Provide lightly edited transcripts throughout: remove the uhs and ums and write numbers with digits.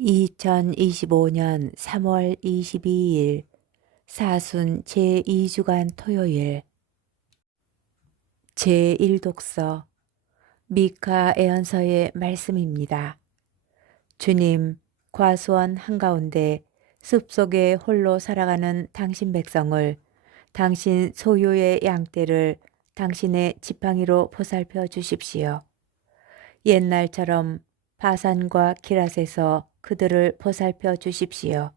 2025년 3월 22일 사순 제2주간 토요일 제1독서 미카 애언서의 말씀입니다. 주님, 과수원 한가운데 숲속에 홀로 살아가는 당신 백성을, 당신 소유의 양떼를 당신의 지팡이로 보살펴 주십시오. 옛날처럼 바산과 기랏에서 그들을 보살펴 주십시오.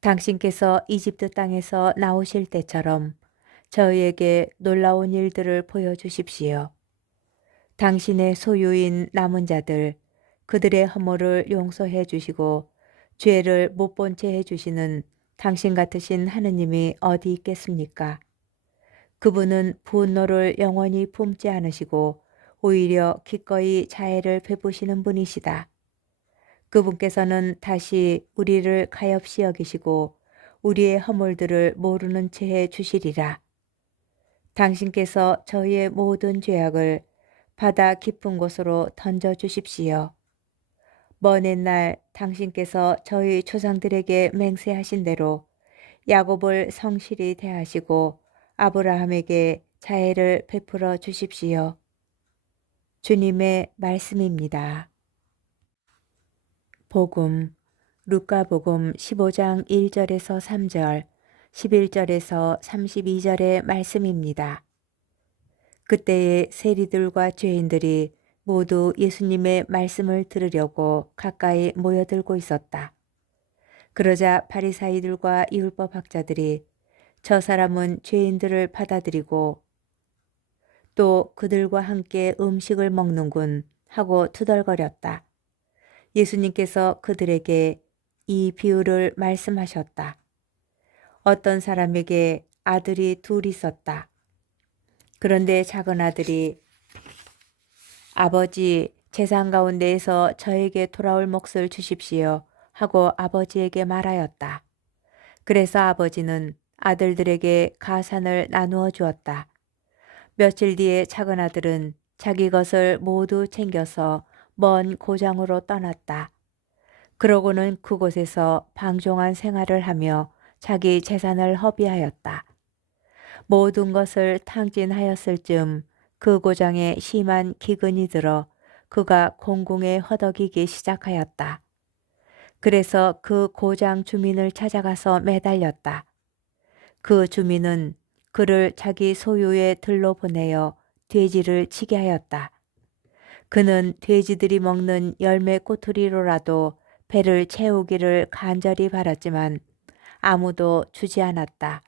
당신께서 이집트 땅에서 나오실 때처럼 저희에게 놀라운 일들을 보여주십시오. 당신의 소유인 남은 자들, 그들의 허물을 용서해 주시고 죄를 못 본 채 해주시는 당신 같으신 하느님이 어디 있겠습니까? 그분은 분노를 영원히 품지 않으시고 오히려 기꺼이 자애를 베푸시는 분이시다. 그분께서는 다시 우리를 가엾이 여기시고 우리의 허물들을 모르는 채 해 주시리라. 당신께서 저희의 모든 죄악을 바다 깊은 곳으로 던져 주십시오. 먼 옛날 당신께서 저희 조상들에게 맹세하신 대로 야곱을 성실히 대하시고 아브라함에게 자애를 베풀어 주십시오. 주님의 말씀입니다. 복음 루카복음 15장 1절에서 3절, 11절에서 32절의 말씀입니다. 그때에 세리들과 죄인들이 모두 예수님의 말씀을 들으려고 가까이 모여들고 있었다. 그러자 바리사이들과 율법 학자들이 저 사람은 죄인들을 받아들이고 또 그들과 함께 음식을 먹는군 하고 투덜거렸다. 예수님께서 그들에게 이 비유를 말씀하셨다. 어떤 사람에게 아들이 둘 있었다. 그런데 작은 아들이 아버지, 재산 가운데에서 저에게 돌아올 몫을 주십시오 하고 아버지에게 말하였다. 그래서 아버지는 아들들에게 가산을 나누어 주었다. 며칠 뒤에 작은 아들은 자기 것을 모두 챙겨서 먼 고장으로 떠났다. 그러고는 그곳에서 방종한 생활을 하며 자기 재산을 허비하였다. 모든 것을 탕진하였을 즈음 그 고장에 심한 기근이 들어 그가 공궁에 허덕이기 시작하였다. 그래서 그 고장 주민을 찾아가서 매달렸다. 그 주민은 그를 자기 소유의 들로 보내어 돼지를 치게 하였다. 그는 돼지들이 먹는 열매 꼬투리로라도 배를 채우기를 간절히 바랐지만 아무도 주지 않았다.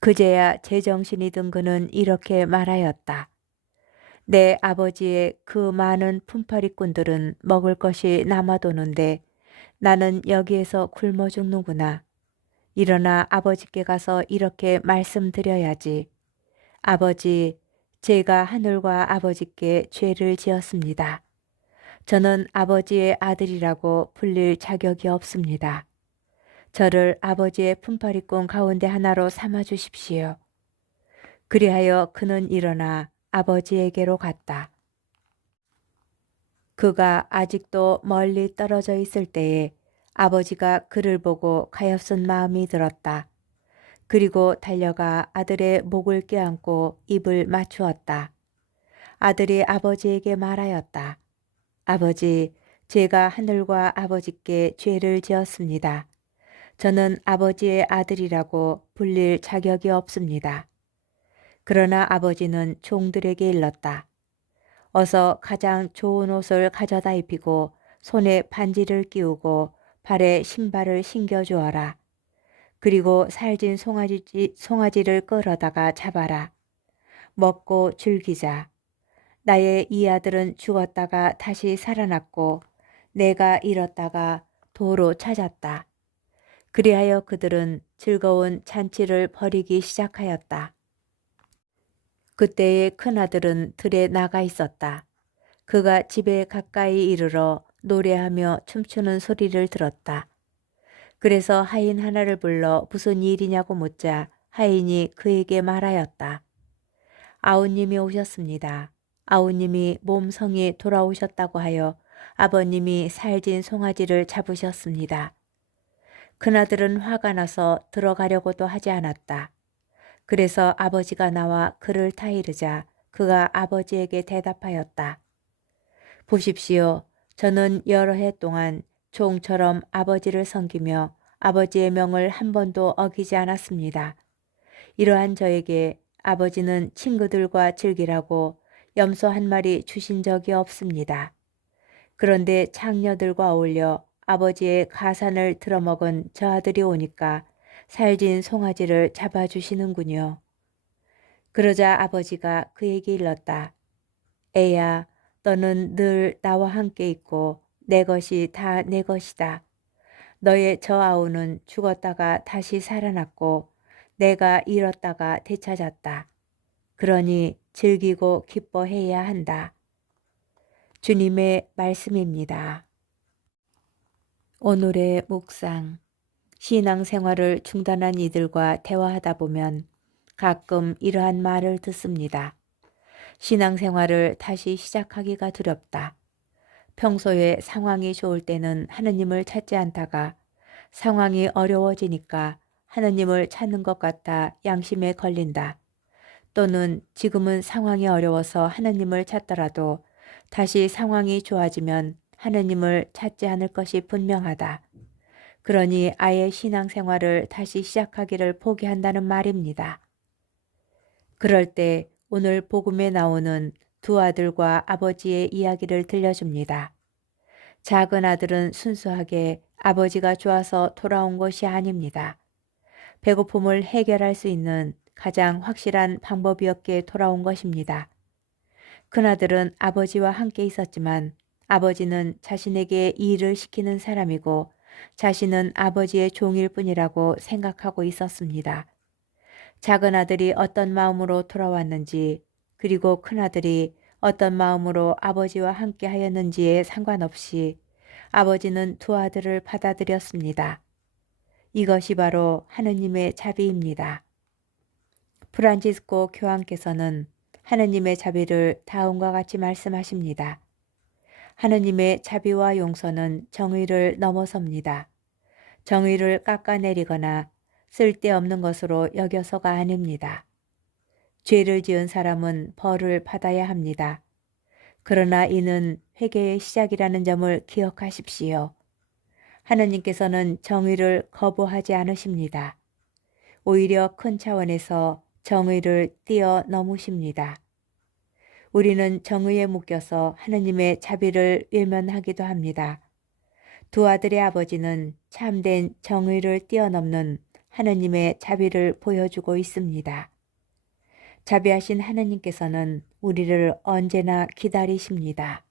그제야 제정신이 든 그는 이렇게 말하였다. 내 아버지의 그 많은 품팔이꾼들은 먹을 것이 남아도는데 나는 여기에서 굶어 죽는구나. 일어나 아버지께 가서 이렇게 말씀드려야지. 아버지, 제가 하늘과 아버지께 죄를 지었습니다. 저는 아버지의 아들이라고 불릴 자격이 없습니다. 저를 아버지의 품팔이꾼 가운데 하나로 삼아 주십시오. 그리하여 그는 일어나 아버지에게로 갔다. 그가 아직도 멀리 떨어져 있을 때에 아버지가 그를 보고 가엾은 마음이 들었다. 그리고 달려가 아들의 목을 껴안고 입을 맞추었다. 아들이 아버지에게 말하였다. 아버지, 제가 하늘과 아버지께 죄를 지었습니다. 저는 아버지의 아들이라고 불릴 자격이 없습니다. 그러나 아버지는 종들에게 일렀다. 어서 가장 좋은 옷을 가져다 입히고 손에 반지를 끼우고 발에 신발을 신겨 주어라. 그리고 살진 송아지를 끌어다가 잡아라. 먹고 즐기자. 나의 이 아들은 죽었다가 다시 살아났고 내가 잃었다가 도로 찾았다. 그리하여 그들은 즐거운 잔치를 벌이기 시작하였다. 그때의 큰아들은 들에 나가 있었다. 그가 집에 가까이 이르러 노래하며 춤추는 소리를 들었다. 그래서 하인 하나를 불러 무슨 일이냐고 묻자 하인이 그에게 말하였다. 아우님이 오셨습니다. 아우님이 몸성이 돌아오셨다고 하여 아버님이 살진 송아지를 잡으셨습니다. 큰아들은 화가 나서 들어가려고도 하지 않았다. 그래서 아버지가 나와 그를 타이르자 그가 아버지에게 대답하였다. 보십시오. 저는 여러 해 동안 종처럼 아버지를 섬기며 아버지의 명을 한 번도 어기지 않았습니다. 이러한 저에게 아버지는 친구들과 즐기라고 염소 한 마리 주신 적이 없습니다. 그런데 장녀들과 어울려 아버지의 가산을 들어먹은 저 아들이 오니까 살진 송아지를 잡아주시는군요. 그러자 아버지가 그에게 일렀다. 애야, 너는 늘 나와 함께 있고 내 것이 다 내 것이다. 너의 저 아우는 죽었다가 다시 살아났고 내가 잃었다가 되찾았다. 그러니 즐기고 기뻐해야 한다. 주님의 말씀입니다. 오늘의 묵상. 신앙생활을 중단한 이들과 대화하다 보면 가끔 이러한 말을 듣습니다. 신앙생활을 다시 시작하기가 두렵다. 평소에 상황이 좋을 때는 하느님을 찾지 않다가 상황이 어려워지니까 하느님을 찾는 것 같아 양심에 걸린다. 또는 지금은 상황이 어려워서 하느님을 찾더라도 다시 상황이 좋아지면 하느님을 찾지 않을 것이 분명하다. 그러니 아예 신앙생활을 다시 시작하기를 포기한다는 말입니다. 그럴 때 오늘 복음에 나오는 두 아들과 아버지의 이야기를 들려줍니다. 작은 아들은 순수하게 아버지가 좋아서 돌아온 것이 아닙니다. 배고픔을 해결할 수 있는 가장 확실한 방법이었기에 돌아온 것입니다. 큰아들은 아버지와 함께 있었지만 아버지는 자신에게 일을 시키는 사람이고 자신은 아버지의 종일 뿐이라고 생각하고 있었습니다. 작은 아들이 어떤 마음으로 돌아왔는지 그리고 큰아들이 어떤 마음으로 아버지와 함께 하였는지에 상관없이 아버지는 두 아들을 받아들였습니다. 이것이 바로 하느님의 자비입니다. 프란치스코 교황께서는 하느님의 자비를 다음과 같이 말씀하십니다. 하느님의 자비와 용서는 정의를 넘어섭니다. 정의를 깎아내리거나 쓸데없는 것으로 여겨서가 아닙니다. 죄를 지은 사람은 벌을 받아야 합니다. 그러나 이는 회개의 시작이라는 점을 기억하십시오. 하느님께서는 정의를 거부하지 않으십니다. 오히려 큰 차원에서 정의를 뛰어넘으십니다. 우리는 정의에 묶여서 하느님의 자비를 외면하기도 합니다. 두 아들의 아버지는 참된 정의를 뛰어넘는 하느님의 자비를 보여주고 있습니다. 자비하신 하느님께서는 우리를 언제나 기다리십니다.